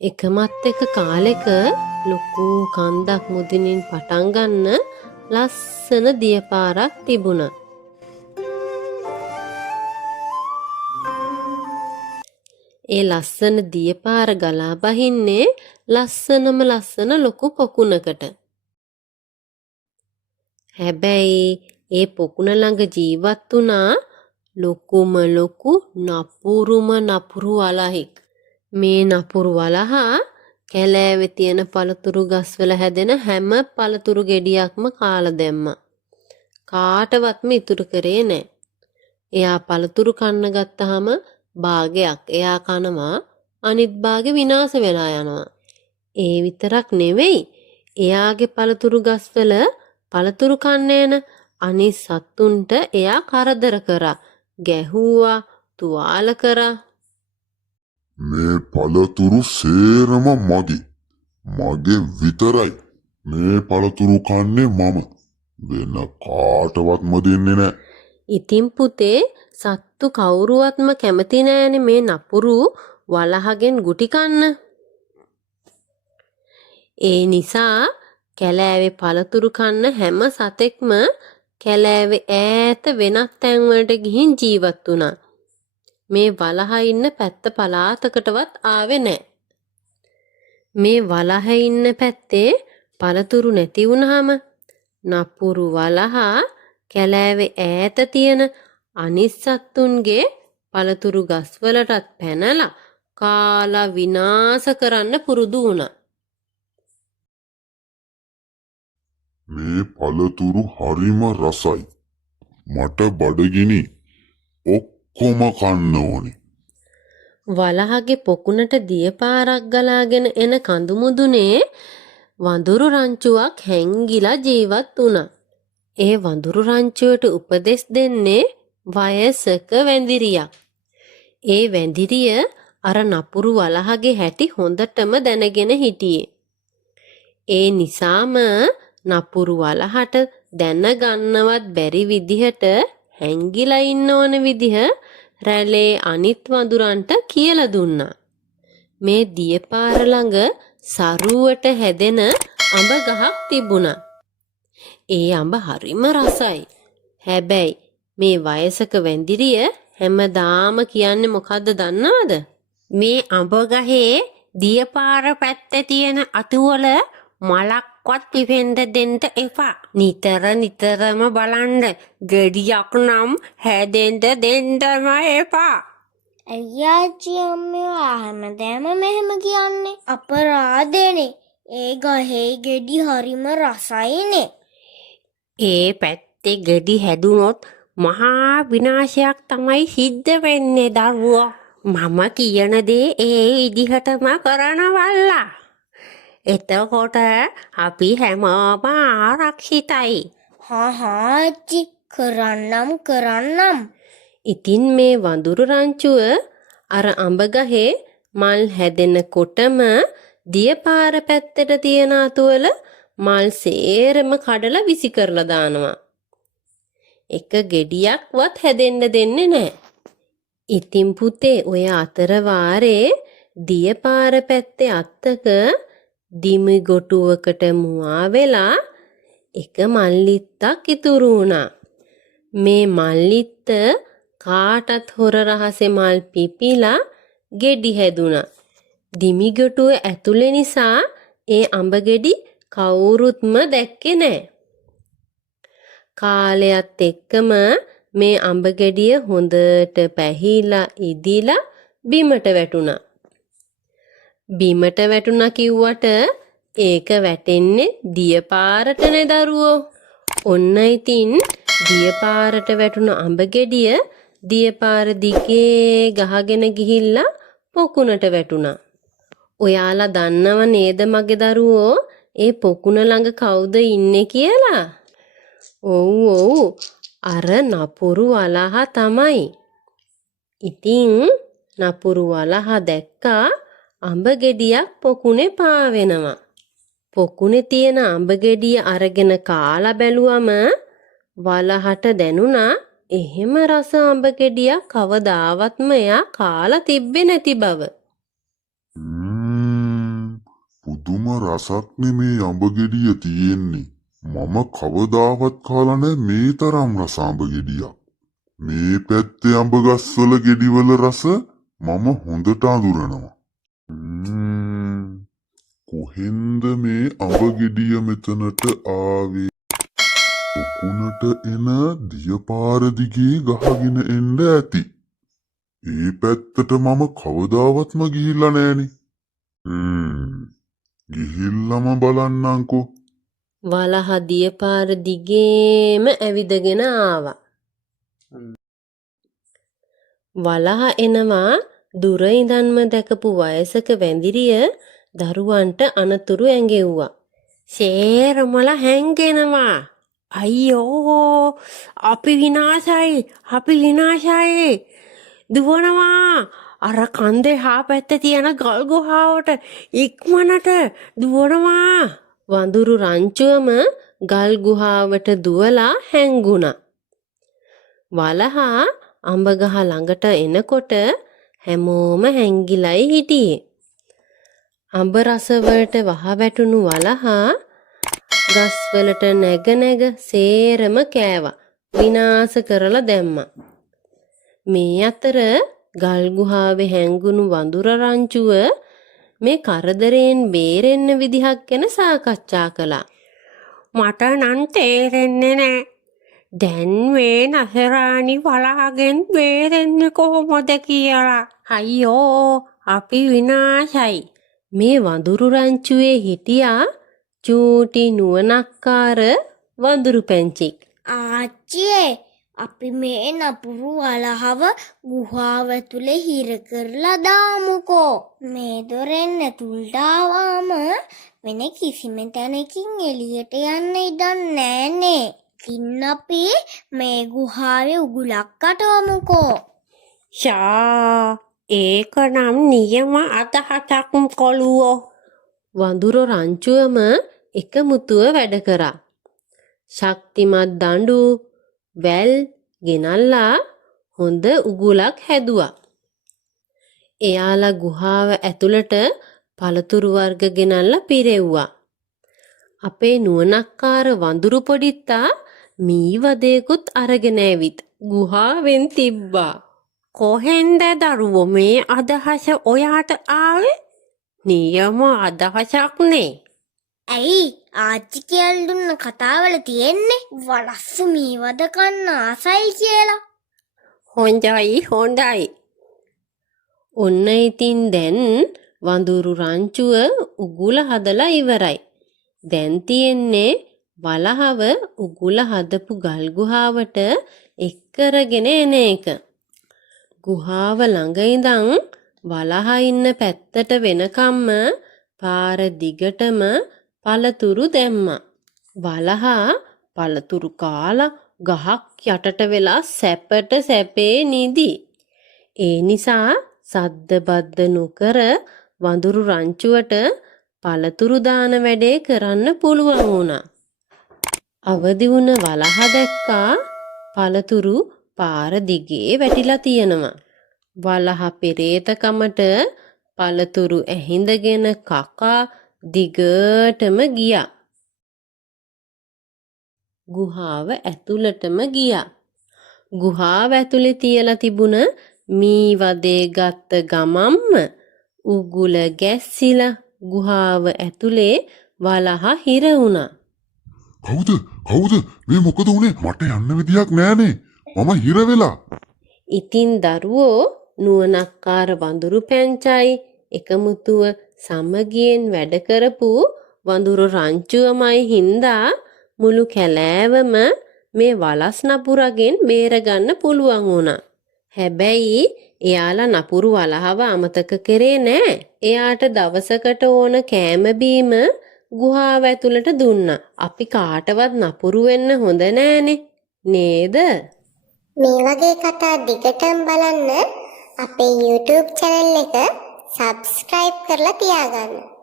එකමත් එක කාලෙක ලොකු කන්දක් මුදුනින් පටන් ගන්න ලස්සන දියපාරක් තිබුණා. ඒ ලස්සන දියපාර ගලා බහින්නේ ලස්සන ලොකු පොකුණකට. හැබැයි ඒ පොකුණ ළඟ ජීවත් වුණා ලොකු නපුරු වලහෙක්. මේ නපුරු වලහා කැලෑවේ තියෙන පළතුරු ගස්වල හැදෙන හැම පළතුරු ගෙඩියක්ම කාලා දැම්මා. කාටවත්ම ඉතුරු කරේ නැහැ. එයා පළතුරු කන්න ගත්තාම භාගයක් එයා කනවා, අනිත් භාගෙ විනාශ වෙලා යනවා. ඒ විතරක් නෙවෙයි, එයාගේ පළතුරු ගස්වල පළතුරු කන්නේ නැන අනිත් සත්තුන්ට එයා කරදර කරා, ගැහුවා, තුවාල කරා. මේ පළතුරු සේරම මගේ විතරයි. මේ පළතුරු කන්නේ මම. වෙන කාටවත්ම දෙන්නේ නැහැ. ඉතින් පුතේ, සත්තු කවුරුවත්ම කැමති නෑනේ මේ නපුරු වලහගෙන් ගුටි කන්න. ඒ නිසා කැලෑවේ පළතුරු කන්න හැම සතෙක්ම කැලෑවේ ඈත වෙනත් තැන්වලට ගිහින් ජීවත් වුණා. මේ වලහා ඉන්න පැත්ත පළාතකටවත් ආවේ නෑ. මේ වලහා ඉන්න පැත්තේ පළතුරු නැති වුණාම නපුරු වලහා කැලෑවේ ඈත තියෙන අනිත් සත්තුන්ගේ පළතුරු ගස්වලටත් පැනලා කාලා විනාශ කරන්න පුරුදු වුණා. මේ පළතුරු හරිම රසයි. මට බඩගිනි. ඔක්කොම කන්න ඕනේ. වලහගේ පොකුණට දියපාරක් ගලාගෙන එන කඳු මුදුනේ වඳුරු රංචුවක් හැංගිලා ජීවත් වුණා. ඒ වඳුරු රංචුවට උපදෙස් දෙන්නේ වයසක වැඳිරියක්. ඒ වැඳිරිය අර නපුරු වලහගේ හැටි හොඳටම දැනගෙන හිටියේ. ඒ නිසාම නපුරු වලහට දැනගන්නවත් බැරි විදිහට හැංගිලා ඉන්න ඕන විදිහ රැළේ අනිත් වඳුරන්ට කියලා දුන්නා. මේ දියපාර ළඟ සරුවට හැදෙන අඹ ගහක් තිබුණා. ඒ අඹ හරිම රසයි. හැබැයි මේ වයසක වැඳිරිය හැමදාම කියන්නේ මොකද්ද දන්නවද? මේ අඹ ගහේ දියපාර පැත්තේ තියෙන අතුවල මලක්වත් පිපෙන්න දෙන්න එපා. නිතරම බලන්න. ගෙඩියක් නම් හැදෙන්න දෙන්නම එපා. අයියාචි අම්මෝ හැමදාම මෙහෙම කියන්නේ. අපරාධනේ. ඒ ගහේ ගෙඩි හරිම රසයිනේ. ඒ පැත්තේ ගෙඩි හැදුනොත් මහා විනාශයක් තමයි සිද්ධ වෙන්නේ දරුවෝ. මම කියන දේ ඒ විදිහටම කරනවල්ලා. එතකොට අපි හැමෝම ආරක්ෂිතයි. ආච්චි කරන්නම්. ඉතින් මේ වඳුරු රංචුව අර අඹ ගහේ මල් හැදෙනකොටම දියපාර පැත්තට තියෙන අතුවල මල් සේරම කඩලා විසි කරලා දානවා. එක ගෙඩියක්වත් හැදෙන්න දෙන්නේ නැහැ. ඉතින් පුතේ, ඔය අතර වාරේ දියපාර පැත්තේ අත්තක දිමි ගොටුවකට මුවා වෙලා එක මල්ලිත්තක් ඉතුරු වුණා. මේ මල්ලිත්ත කාටත් හොර රහසේ මල් පිපිලා ගෙඩි හැදුණා. දිමි ගොටුව ඇතුලේ නිසා ඒ අඹ ගෙඩි කවුරුත්ම දැක්කේ නැහැ. කාලයත් එක්කම මේ අඹ ගෙඩිය හොඳට පැහිලා ඉදිලා බිමට වැටුණා. බිමට වැටුණා කිව්වට ඒක වැටෙන්නේ දියපාරටනේ දරුවෝ. ඔන්න ඉතින් දියපාරට වැටුණ අඹ ගෙඩිය දියපාර දිගේ ගහගෙන ගිහිල්ලා පොකුණට වැටුණා. ඔයාලා දන්නව නේද මගේ දරුවෝ, ඒ පොකුණ ළඟ කවුද ඉන්නේ කියලා? ඔව් අර නපුරු වලහා තමයි. ඉතින් නපුරු වලහා දැක්කා අඹ ගෙඩියක් පොකුණේ පාවෙනවා. පොකුණේ තියෙන අඹ ගෙඩිය අරගෙන කාලා බැලුවම වලහට දැනුණා එහෙම රස අඹ ගෙඩියක් කවදාවත්ම එයා කාලා තිබ්බේ නැති බව. පුදුම රසක්නේ මේ අඹ ගෙඩිය තියෙන්නේ. මම කවදාවත් කාලා නැහැ මේ තරම් රස අඹ ගෙඩියක්. මේ පැත්තේ අඹ ගස්වල ගෙඩිවල රස මම හොඳට අඳුරනවා. කොහෙන්ද මේ අඹ ගෙඩිය මෙතනට ආවේ? පොකුණට එන දියපාර දිගේ ගහගෙන එන්න ඇති. ඒ පැත්තට මම කවදාවත්ම ගිහිල්ලා නෑනේ. ගිහිල්ලම බලන්නම්කෝ. වලහ දියපාර දිගේම ඇවිදගෙන ආවා. වලහ එනවා දුර ඉඳන්ම දැකපු වයසක වැඳිරිය දරුවන්ට අනතුරු ඇඟෙව්වා. "සේරමල හැංගෙනවා. අයියෝ! අපි විනාශයි! දුවනවා! අර කන්දේ හා පැත්තේ තියෙන ගල් ගුහාවට ඉක්මනට දුවනවා!" වඳුරු රංචුවම ගල් ගුහාවට දුවලා හැංගුණා. වලහා අඹ ගහ ළඟට එනකොට හැමෝම හැංගිලයි හිටියේ. අඹ රස වලට වහ වැටුණු වලහා ගස්වලට නැග සේරම කෑවා. විනාශ කරලා දැම්මා. මේ අතර ගල් ගුහාවේ හැංගුණු වඳුර රංචුව මේ කරදරයෙන් බේරෙන්න විදිහක් ගැන සාකච්ඡා කළා. "මට නම් තේරෙන්නේ නෑ. දැන් මේ නසරාණි වලහගෙන් බේරෙන්නේ කොහොමද කියලා. අයියෝ! අපි විනාශයි." මේ වඳුරු රංචුවේ හිටියා චූටි නුවණක්කාර වඳුරු පැංචෙක්. ආච්චියේ අපි මේ නපුරු වලහව ගුහාව තුල හිර කරලා දාමුකෝ. මේ දොරෙන් ඇතුළට ආවම වෙන කිසිම තැනකින් එළියට යන්න ඉඩක් නෑනේ. ඉතින් අපි මේ ගුහාවේ උගුලක් කටවමුකෝ. "ෂා! ඒක නම් නියම අදහසක් කොළුවෝ." වඳුර රංචුවම එකමුතුව වැඩ කරා. ශක්තිමත් දඬු වැල් ගෙනල්ලා හොඳ උගුලක් හැදුවා. එයාලා ගුහාව ඇතුළට පළතුරු වර්ග ගෙනල්ලා පිරෙව්වා. අපේ නුවණක්කාර වඳුරු පොඩිත්තා මීවදයකුත් අරගෙන ඇවිත් ගුහාවෙන් තිබ්බා. "කොහෙන්ද දරුවෝ මේ අදහස ඔයාට ආවේ? නියම අදහසක් නේ." ඇයි ආච්චි කියලා දුන්න කතාවල තියෙන්නේ වලස්සු මීවද කන්න ආසයි කියලා. හොඳයි. ඔන්න ඉතින් දැන් වඳුරු රංචුව උගුල හදලා ඉවරයි. දැන් තියෙන්නේ වලහව උගුල හදපු ගල් ගුහාවට එක් කරගෙන එන එක. ගුහාව ළඟ ඉඳන් වලහා ඉන්න පැත්තට වෙනකම්ම පාර දිගටම පළතුරු දැම්මා. වලහා පළතුරු කාලා ගහක් යටට වෙලා සැපට සැපේ නිදි. ඒ නිසා සද්ද බද්ද නොකර වඳුරු රංචුවට පළතුරු දාන වැඩේ කරන්න පුළුවන් වුණා. අවදි වුණ වලහා දැක්කා පළතුරු පාර දිගේ වැටිලා තියෙනවා. වලහා පෙරේතකමට පළතුරු ඇහිඳගෙන කකා දිගටම ගියා. ගුහාව ඇතුළටම ගියා. ගුහාව ඇතුලේ තියලා තිබුණ මී වදේ ගත්ත ගමම්ම උගුල ගැස්සිලා ගුහාව ඇතුලේ වලහා හිර වුණා. කවුද? මේ මොකද උනේ? මට යන්න විදියක් නෑනේ. මම හිර වෙලා. ඉතින් දරුවෝ නුවණක්කාර වඳුරු පැංචයි එකමුතුව සමගියෙන් වැඩ කරපු වඳුරු රංචුවමයි හින්දා මුළු කැලෑවම මේ වලස් නපුරගෙන් බේරගන්න පුළුවන් වුණා. හැබැයි එයාලා නපුරු වලහව අමතක කරේ නෑ. එයාට දවසකට ඕන කෑම බීම ගුහාව ඇතුළට දුන්නා. අපි කාටවත් නපුරු වෙන්න හොඳ නෑනේ නේද? මේ වගේ කතා දිගටම බලන්න අපේ YouTube channel එක subscribe කරලා තියාගන්න.